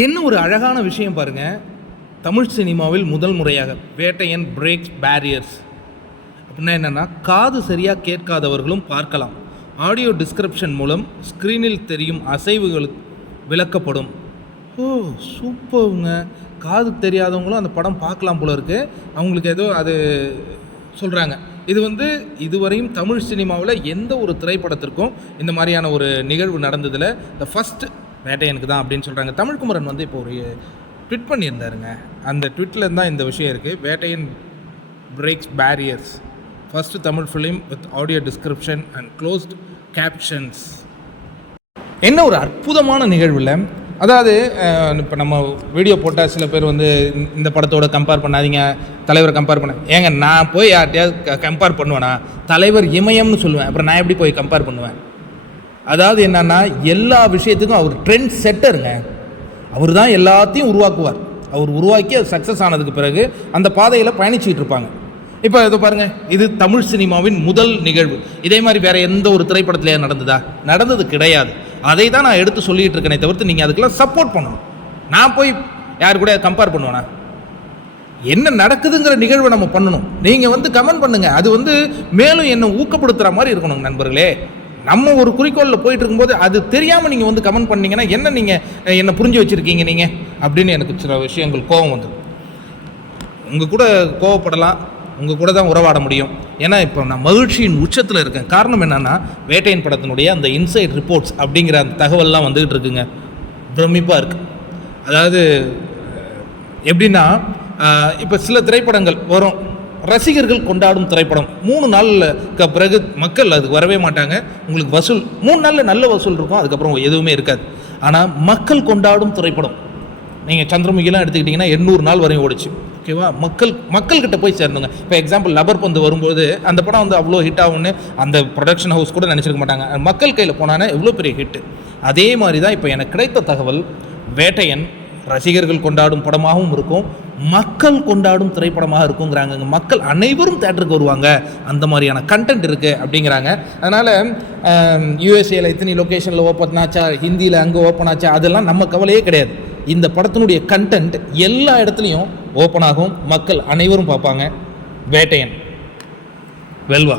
என்ன ஒரு அழகான விஷயம் பாருங்கள். தமிழ் சினிமாவில் முதல் முறையாக வேட்டையன் பிரேக்ஸ் பேரியர்ஸ் அப்படின்னா என்னென்னா, காது சரியாக கேட்காதவர்களும் பார்க்கலாம். ஆடியோ டிஸ்கிரிப்ஷன் மூலம் ஸ்க்ரீனில் தெரியும் அசைவுகள் விளக்கப்படும். ஓ சூப்பருங்க. காது தெரியாதவங்களும் அந்த படம் பார்க்கலாம் போல இருக்குது. அவங்களுக்கு ஏதோ அது சொல்கிறாங்க. இது இதுவரையும் தமிழ் சினிமாவில் எந்த ஒரு திரைப்படத்திற்கும் இந்த மாதிரியான ஒரு நிகழ்வு நடந்ததில் த ஃபஸ்ட் வேட்டையனுக்கு தான் அப்படின்னு சொல்கிறாங்க. தமிழ்குமரன் இப்போ ஒரு ட்விட் பண்ணியிருந்தாருங்க. அந்த ட்விட்டில் தான் இந்த விஷயம் இருக்குது. Vettaiyan breaks barriers, first Tamil film with audio description and closed captions. என்ன ஒரு அற்புதமான நிகழ்வில், அதாவது இப்போ நம்ம வீடியோ போட்டால் சில பேர் இந்த படத்தோட கம்பேர் பண்ணாதீங்க, தலைவரை கம்பேர் பண்ண. ஏங்க நான் போய் யார்கிட்டயாவது கம்பேர் பண்ணுவேனா? தலைவர் இமயம்னு சொல்லுவேன், அப்புறம் நான் எப்படி போய் கம்பேர் பண்ணுவேன்? அதாவது என்னன்னா, எல்லா விஷயத்துக்கும் அவர் ட்ரெண்ட் செட்டருங்க. அவர் தான் எல்லாத்தையும் உருவாக்குவார். அவர் உருவாக்கி அது சக்ஸஸ் ஆனதுக்கு பிறகு அந்த பாதையில் பயணிச்சுட்டு இருப்பாங்க. இப்போ இதை பாருங்கள், இது தமிழ் சினிமாவின் முதல் நிகழ்வு. இதே மாதிரி வேறு எந்த ஒரு திரைப்படத்திலேயே நடந்தது கிடையாது. அதை தான் நான் எடுத்து சொல்லிகிட்டு இருக்கேனே தவிர்த்து நீங்கள் அதுக்கெல்லாம் சப்போர்ட் பண்ணணும். நான் போய் யார் கூட கம்பேர் பண்ணுவேனா? என்ன நடக்குதுங்கிற நிகழ்வை நம்ம பண்ணணும். நீங்கள் கமெண்ட் பண்ணுங்கள். அது மேலும் என்னை ஊக்கப்படுத்துகிற மாதிரி இருக்கணும் நண்பர்களே. நம்ம ஒரு குறிக்கோளில் போயிட்டு இருக்கும்போது அது தெரியாமல் நீங்கள் கமெண்ட் பண்ணிங்கன்னா என்ன நீங்கள் என்னை புரிஞ்சு வச்சுருக்கீங்க நீங்கள் அப்படின்னு எனக்கு சில விஷயங்கள் கோபம் வந்துடும். உங்கள் கூட கோவப்படலாம், உங்கள் கூட தான் உறவாட முடியும். ஏன்னா இப்போ நான் மகிழ்ச்சியின் உச்சத்தில் இருக்கேன். காரணம் என்னென்னா, வேட்டையன் படத்தினுடைய அந்த இன்சைட் ரிப்போர்ட்ஸ் அப்படிங்கிற அந்த தகவல்லாம் வந்துகிட்டு இருக்குங்க. பிரமிப்பாக இருக்குது. அதாவது எப்படின்னா, இப்போ சில திரைப்படங்கள் வரும், ரசிகர்கள் கொண்டாடும் திரைப்படம் 3 நாளுக்கு பிறகு மக்கள் அதுக்கு வரவே மாட்டாங்க. உங்களுக்கு வசூல் 3 நாளில் நல்ல வசூல் இருக்கும், அதுக்கப்புறம் எதுவுமே இருக்காது. ஆனால் மக்கள் கொண்டாடும் திரைப்படம் நீங்கள் சந்திரமுகிலாம் எடுத்துக்கிட்டிங்கன்னா 800 நாள் வரையும் ஓடிச்சு. ஓகேவா? மக்கள்கிட்ட போய் சேர்ந்துங்க. இப்போ எக்ஸாம்பிள் லப்பர் பந்து வரும்போது அந்த படம் அவ்வளோ ஹிட் ஆகும்னு அந்த ப்ரொடக்ஷன் ஹவுஸ் கூட நினச்சிருக்க மாட்டாங்க. மக்கள் கையில் போனானே எவ்வளோ பெரிய ஹிட்டு. அதே மாதிரி தான் இப்போ எனக்கு கிடைத்த தகவல், வேட்டையன் ரசிகர்கள் கொண்டாடும் படமாகவும் இருக்கும், மக்கள் கொண்டாடும் திரைப்படமாக இருக்குங்கிறாங்க. மக்கள் அனைவரும் தேட்டருக்கு வருவாங்க, அந்த மாதிரியான கண்டென்ட் இருக்குது அப்படிங்கிறாங்க. அதனால் யூஎஸ்ஏல இத்தனை லொக்கேஷனில் ஓப்பன் ஆச்சா, ஹிந்தியில் அங்கே ஓப்பன் ஆச்சா, அதெல்லாம் நம்ம கவலையே கிடையாது. இந்த படத்தினுடைய கண்டென்ட் எல்லா இடத்துலையும் ஓப்பன் ஆகும், மக்கள் அனைவரும் பார்ப்பாங்க. வேட்டையன் வெல்வா.